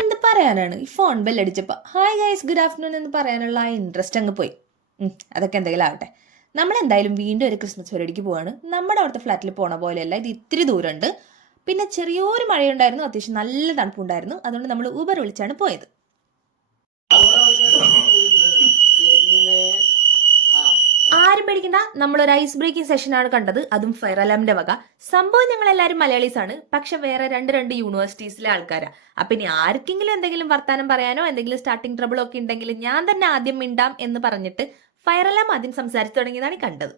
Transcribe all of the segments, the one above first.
എന്ത് പറയാനാണ് ഈ ഫോൺ ബെല്ലടിച്ചപ്പോൾ ഹായ് ഗൈസ് ഗുഡ് ആഫ്റ്റർനൂൺ എന്ന് പറയാനുള്ള ആ ഇൻട്രസ്റ്റ് അങ്ങ് പോയി. അതൊക്കെ എന്തെങ്കിലും ആവട്ടെ. നമ്മളെന്തായാലും വീണ്ടും ഒരു ക്രിസ്മസ് പരിപാടിക്ക് പോവാണ്. നമ്മുടെ അവിടുത്തെ ഫ്ലാറ്റിൽ പോണ പോലെയല്ല, ഇത് ഇത്തിരി ദൂരമുണ്ട്. പിന്നെ ചെറിയൊരു മഴയുണ്ടായിരുന്നു, അത്യാവശ്യം നല്ല തണുപ്പുണ്ടായിരുന്നു. അതുകൊണ്ട് നമ്മൾ ഊബർ വിളിച്ചാണ് പോയത്. ആരും പേടിക്കണ്ട, നമ്മളൊരു ഐസ് ബ്രേക്കിംഗ് സെഷനാണ് കണ്ടത്, അതും ഫയർ അലാമിന്റെ വക. സംഭവം ഞങ്ങൾ എല്ലാവരും മലയാളീസാണ്, പക്ഷെ വേറെ രണ്ട് യൂണിവേഴ്സിറ്റീസിലെ ആൾക്കാരാ. അപ്പൊ ഇനി ആർക്കെങ്കിലും എന്തെങ്കിലും വർത്താനം പറയാനോ എന്തെങ്കിലും സ്റ്റാർട്ടിംഗ് ട്രബിളോ ഒക്കെ ഉണ്ടെങ്കിൽ ഞാൻ തന്നെ ആദ്യം മിണ്ടാം എന്ന് പറഞ്ഞിട്ട് ഫയർ അലാം ആദ്യം സംസാരിച്ചു തുടങ്ങിയതാണ് കണ്ടത്.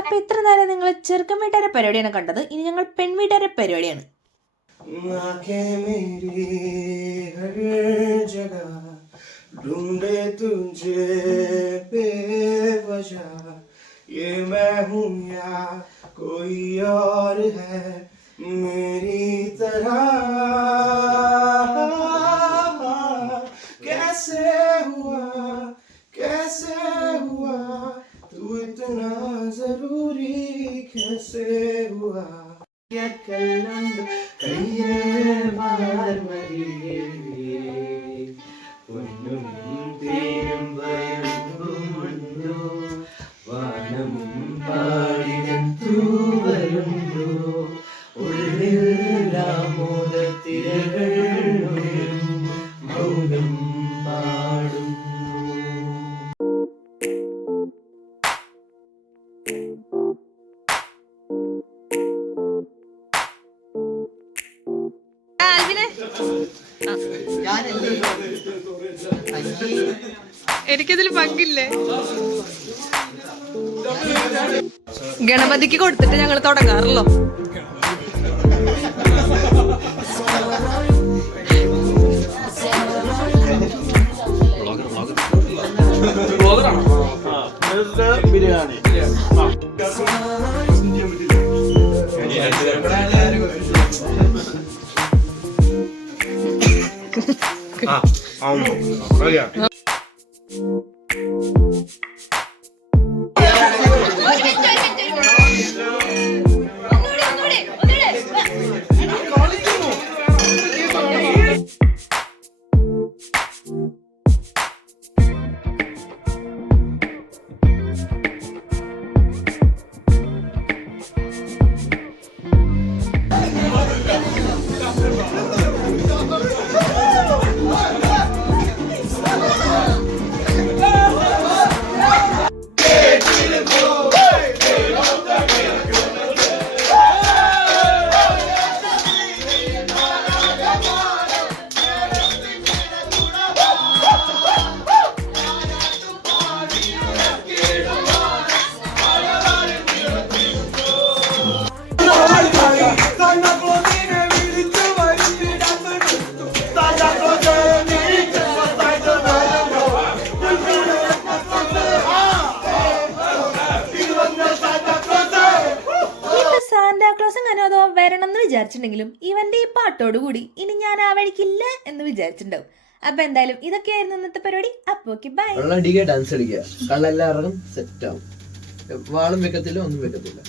അപ്പൊ ഇത്ര നേരം നിങ്ങൾ ചെറുക്കൻ വീട്ടുകാരെ പരിപാടിയാണ് കണ്ടത്, ഇനി ഞങ്ങൾ പെൺവീട്ടുകാരെ പരിപാടിയാണ്. तू इतना जरूरी कैसे हुआ ये कलंद कहिए बार मरिए പൊന്നും തേനും വരുന്നു വാനം പാടികത്തു വരുന്നു ഉള്ളിൽ ആമോദത്തിരകൾ മൗനം പാടുന്നു. എനിക്കതിൽ പങ്കില്ലേ? ഗണപതിക്ക് കൊടുത്തിട്ട് ഞങ്ങൾ തുടങ്ങാറല്ലോ. ബിരിയാണി വരണം എന്ന് വിചാരിച്ചിട്ടുണ്ടെങ്കിലും ഇവന്റെ ഈ പാട്ടോടുകൂടി ഇനി ഞാൻ ആ വഴിക്കില്ല എന്ന് വിചാരിച്ചിട്ടുണ്ടാവും. അപ്പൊ എന്തായാലും ഇതൊക്കെയായിരുന്നു ഇന്നത്തെ പരിപാടി. അപ്പൊ ബൈ. ഡാൻസ് കളിക്കുക, കള്ളെല്ലാം ഇറങ്ങും, സെറ്റ് ആവും, വാളും വെക്കത്തില്ല, ഒന്നും വെക്കത്തില്ല.